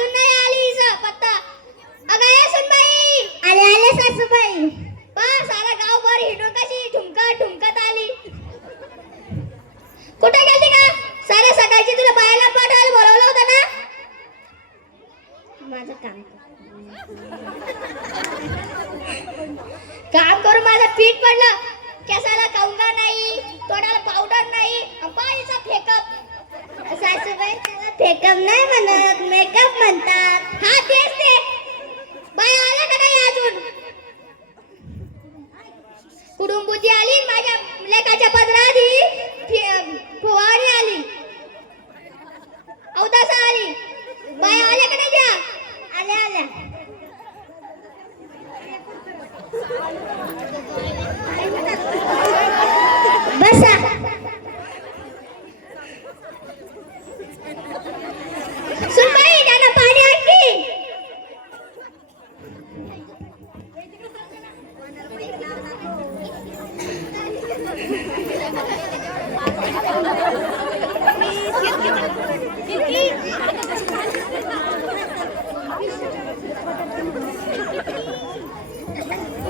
अजून नाही आली हिचं पत्ता. अगं ये सुनबाई आले आले सासूबाई. पा सारा गावभर हिंडून कशी ठुमका ठुमकत आली. कुठे गेली का साऱ्या सकाळची तुला बायाला पाठवायला बोलवलं होतं ना? माझं काम काम करून माझं पीठ पडलं. केसाला कंगा नाही तोंडाला पावडर नाही. फेकअप नाही म्हणत मेकअप म्हणतात. हा तेच ते. बाय आला का नाही अजून? कुडुंबूची आली माझ्या लेकाच्या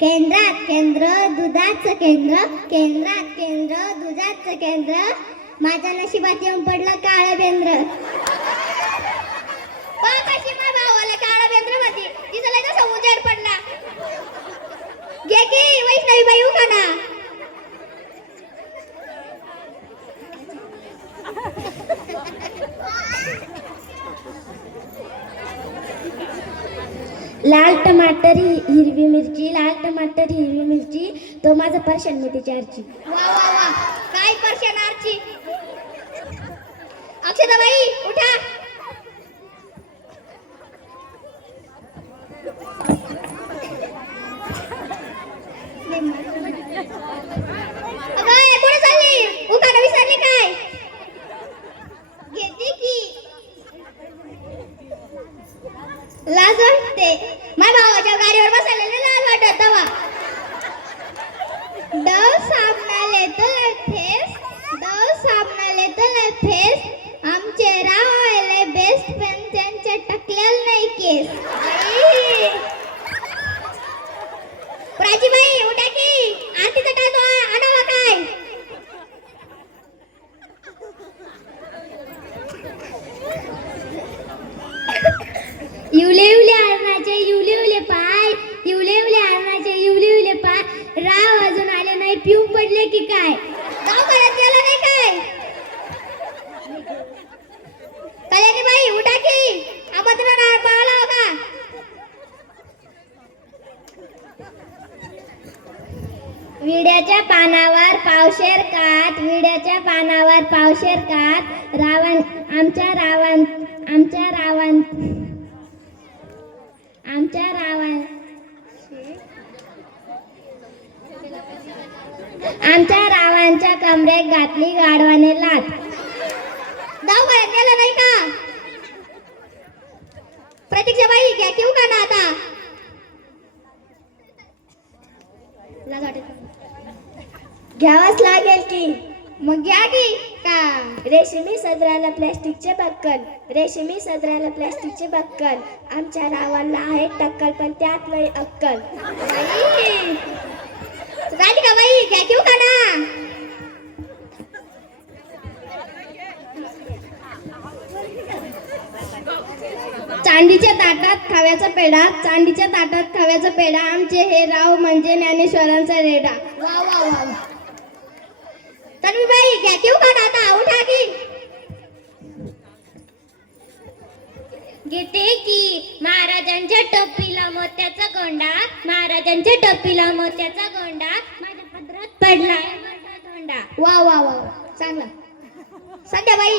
केंद्रात केंद्र दुधाचं केंद्र केंद्रात केंद्र दुधाचं केंद्र. माझ्या नशिबात येऊन पडलं काळं बेंद्र पा कशी माय भावाला काळा बेंद्रमध्ये तिचा लय तसा उजेड पडला घे की वैष्णवी बाई उठा ना लाल टमाटर हिरवी मिरची लाल टमाटर हिरवी मिरची. तो माझा पर्शन मी आरची. वा वा वा. काय पर्शनारची अक्षता बाई उठा अगं हे कुठे चालली उखाणं विसरली काय घेते की लाज वाटते माझ्या भावाच्या गाडीवर बसायला लाज वाटत तवा डव साबणाले तर फेस डव साबणाले तर फेस आमचे राव आले बेस्ट फ्रेंड त्यांच्या टकल्याला नाही केस. आई. प्राचीबाई उठा की. आरतीचा तो आणावा काय? इवले इवले आरणाचे इवले इवले पाय. इवले इवले आरणाचे इवले इवले पाय. राव अजून आले नाही. पिऊन पडले की काय? दवाखान्यात गेला नाही काय कल्याणी बाई उठा की आमंत्रण पावला का विड्याच्या पानावर पावशेर कात विड्याच्या पानावर पावशेर कात. रावण आमच्या रावण आमच्या रावण आमच्या रावण. आमच्या रावांच्या कमरेत घातली गाढवाने लात. दवाखान्यात गेला नाही का? प्रतीक्षा बाई घ्या ठेवू का ना आता? घ्यावाच लागेल की. मग घ्या की. का रेशमी सदराला प्लॅस्टिकचे बक्कल रेशमी सदराला प्लॅस्टिकचे बक्कल आमच्या रावाला आहे टक्कल पण त्यात नाही अक्कल. बाई. राधिका बाई? घ्या घेऊ का ना चांदीच्या ताटात खाव्याचा पेढा चांदीच्या ताटात खाव्याचा पेढा. आमचे हे राव म्हणजे ज्ञानेश्वरांचा रेडा. वा वा वा. तन्वीबाई घ्या घेऊ का दादा? उठा की. घेते की. महाराजांच्या टोपीला मोत्याचा गोंडा महाराजांच्या टोपीला मोत्याचा गोंडा. माझ्या पदरात पडला गोंडा. वा वा वा चांगला. सध्या बाई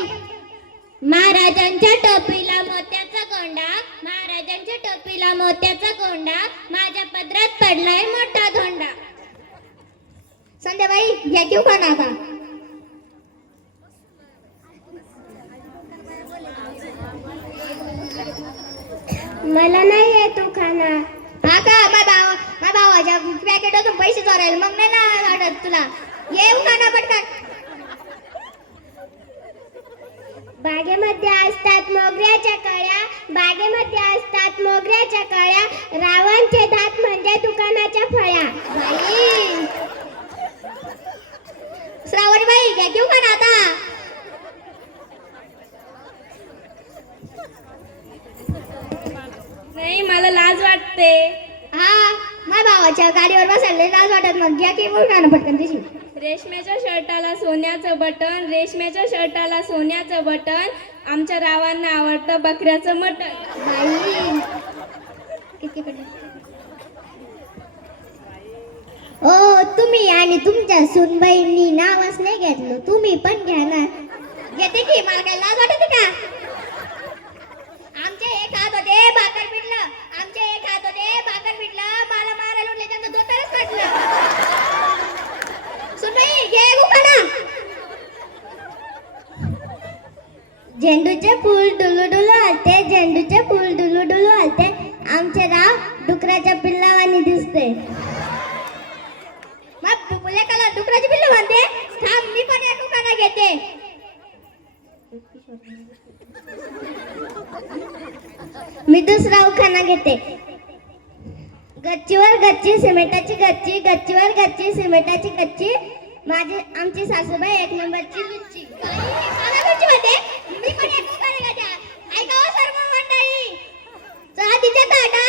महाराजांच्या टोपीला मोत्याचा गोंडा महाराजांच्या टोपीला मोत्याचा गोंडा. माझ्या पदरात पडलाय मोठा धोंडा संध्याबाई घ्या घेऊ का नाका मला नाही येत खाना. हा का? माझ्या भावा माझ्या भावाच्या पॅकेटातून पैसे चोरायला. मग नाही ना वाटत तुला? येऊ का ना पटकन. बागेमध्ये असतात मोगऱ्याच्या कळ्या. बागेमध्ये असतात मोगऱ्याच्या कळ्या. रावांचे दात म्हणजे दुकानाच्या फळ्या बाई श्रावणी बाई घ्या घेऊ का ना आता नाही मला लाज वाटते हा माझ्या भावाच्या गाडीवर बसायला लाज वाटत. मग घ्या की बोल का ना पटकन तिची रेशमेच्या शर्टाला सोन्याचं बटन रेशमेच्या शर्टाला सोन्याचं बटन. आमच्या रावांना आवडतं बकऱ्याचं मटण. बाई किती पडले? ओ तुम्ही आणि तुमच्या सुनबाईंनी नावच नाही घेतलं. तुम्ही पण घ्या ना. घेते की? मला काय लाज वाटते का? आमचे एक हात होते भाकर पिटलं आमचे एक हात होते भाकर पिटलं मला मारायला उठले त्यांचं दोतरच फाटलं. सुनबाई घे गुकाना झेंडूचे फूल डुलू डुलू हलते झेंडूचे फूल डुलू डुलू हलते आमचे राव डुकराच्या पिल्लावानी दिसते. मग मुलाकाला डुकराची पिल्लू म्हणते थांब मी पण एक उखाणा घेते. मी दुसरा उखाणा घेते. गच्चीवर गच्ची सिमेंटाची गच्ची गच्चीवर गच्ची सिमेंटाची गच्ची. माझी आमची सासूबाई एक नंबरची लुच्ची. मी पण एक उखाणा सर्व मंडळी? चांदीच्या ताटा